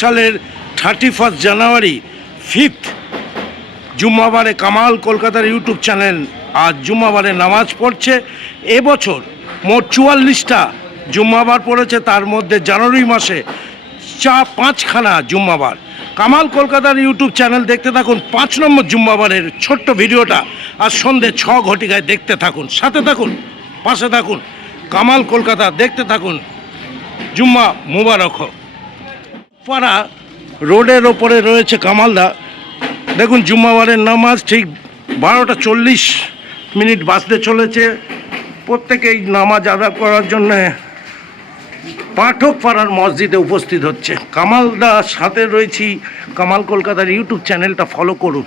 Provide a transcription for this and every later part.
সালের thirty first January fifth জুম্মাবারে কামাল কলকাতার ইউটিউব চ্যানেল আজ জুম্মাবারে নামাজ পড়ছে। এবছর মোট চুয়াল্লিশটা জুম্মাবার পড়েছে, তার মধ্যে জানুয়ারি মাসে চা পাঁচখানা জুম্মাবার। কামাল কলকাতার ইউটিউব চ্যানেল দেখতে থাকুন, পাঁচ নম্বর জুম্মাবারের ছোট্ট ভিডিওটা, আর সন্ধে ছ ঘটিকায় দেখতে থাকুন, সাথে থাকুন, পাশে থাকুন। কামাল কলকাতা দেখতে থাকুন, জুম্মা মুবারক হোক। পাড়া রোডের ওপরে রয়েছে কামালদা। দেখুন জুম্মাবারের নামাজ ঠিক বারোটা চল্লিশ মিনিট বাজতে চলেছে। প্রত্যেকেই নামাজ আদায় করার জন্য পাঠক পাড়ার মসজিদে উপস্থিত হচ্ছে। কামালদা সাথে রয়েছি কামাল কলকাতার ইউটিউব চ্যানেলটা ফলো করুন।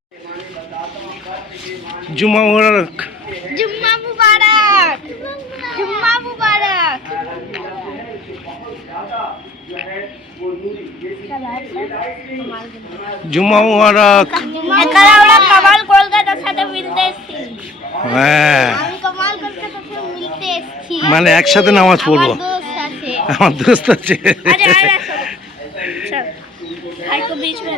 জুম্মা মুবারক। জুম্মা মুবারক। জুম্মা মুবারক। জুম্মা মুবারক। এখন আমরা কামাল কলকাতার সাথে মিলতে এসেছি। হ্যাঁ। কমল কলকাতার সাথে মিলতে এসেছি। মানে একসাথে নামাজ পড়ব? আমার দোস্ত আছে। আরে আরে চল। হাই কো বিচ পে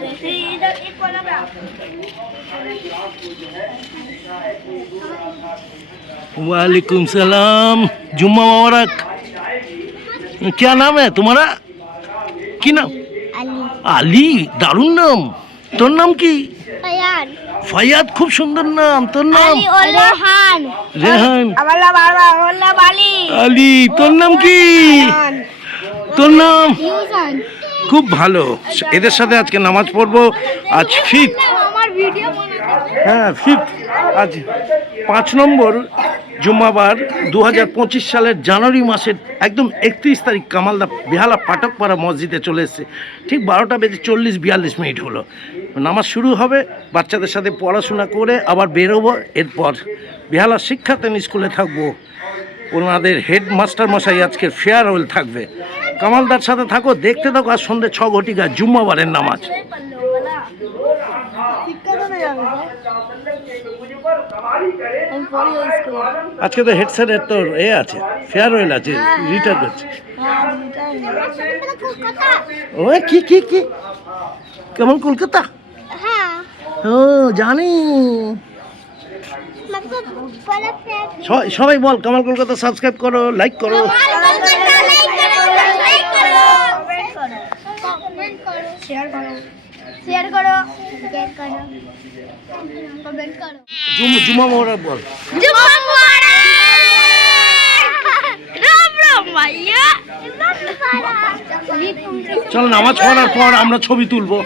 वालेकुम सलाम जुम्मा मुबारक क्या नाम है तुम्हारा কি নাম আলী দারুণ নাম তোর নাম কি আয়ান ফায়াদ খুব সুন্দর নাম তোর নাম আলী ও রেহান রেহান আমার নাম আরবা আমার নাম আলী আলী তোর নাম কি তোর নাম ইউজান খুব ভালো। এদের সাথে আজকে নামাজ পড়ব। আজ ফিফ হ্যাঁ ফিফ আজ পাঁচ নম্বর জুম্মাবার দু হাজার পঁচিশ সালের জানুয়ারি মাসের একদম একত্রিশ তারিখ কামালদা বেহালা পাঠকপাড়া মসজিদে চলে এসেছে। ঠিক বারোটা বেজে চল্লিশ বিয়াল্লিশ মিনিট হলো। নামাজ শুরু হবে, বাচ্চাদের সাথে পড়াশোনা করে আবার বেরোবো। এরপর বেহালা শিক্ষাতেন স্কুলে থাকব। ওনাদের হেড মাস্টার মশাই আজকে ফেয়ারওয়েল থাকবে। কামালদার সাথে থাকো দেখতে থাকো আর সন্ধ্যে ছ ঘটিকা জুম্মাবারের নামাজ। আজকে তো হেডসেটের তোর এ আছে ফেয়ারওয়েল আছে রিটার্ন আছে ও কি কি কি? কেমন কলকাতা? ও জানি। সবাই বল কামাল কলকাতা সাবস্ক্রাইব করো লাইক করো। শেয়ার করো। শেয়ার করো। করো। জুমা বল। জুমা চলো নামাজ পড়ার পর আমরা ছবি তুলবো।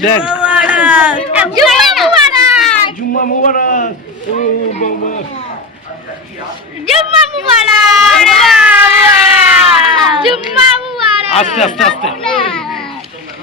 দেখ। জুম্মা আস্তে আস্তে। আস্তে।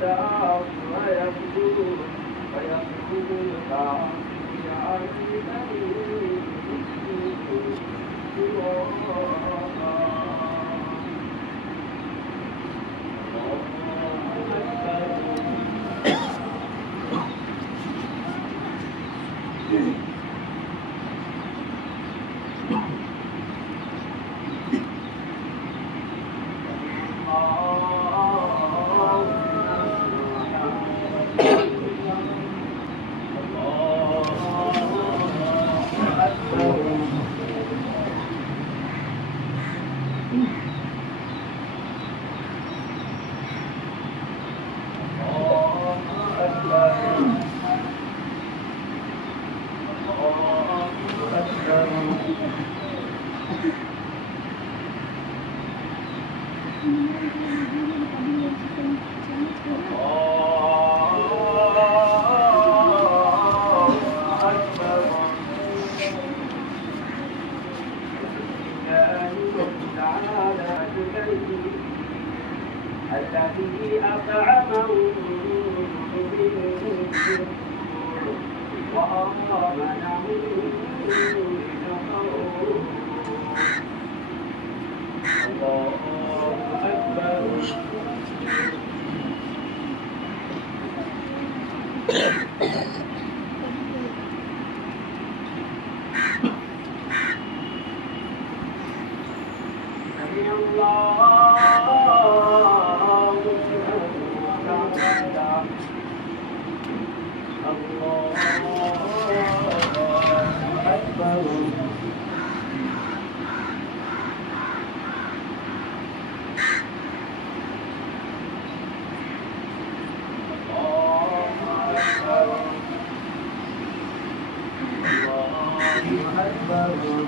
down. الذي أطعمهم من جوع وآمنهم من الله Yeah. الله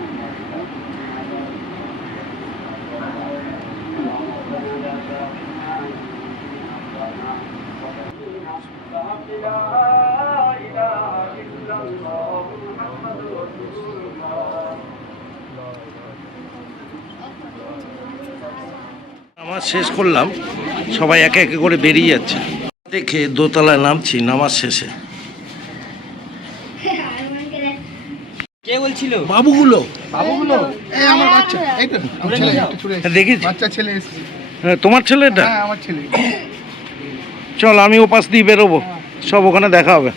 নামাজ শেষ করলাম সবাই একে একে করে বেরিয়ে যাচ্ছে। দেখে দোতলায় নামছি নামাজ শেষে। কে বলছিল? বাবুগুলো। বাবুগুলো? এই আমার বাচ্চা এই তো। দেখেছি বাচ্চা ছেলে এসেছে। হ্যাঁ, তোমার ছেলেটা? হ্যাঁ আমার ছেলে। চল আমি ও পাশ দিয়ে বেরোবো। সব ওখানে দেখা হবে।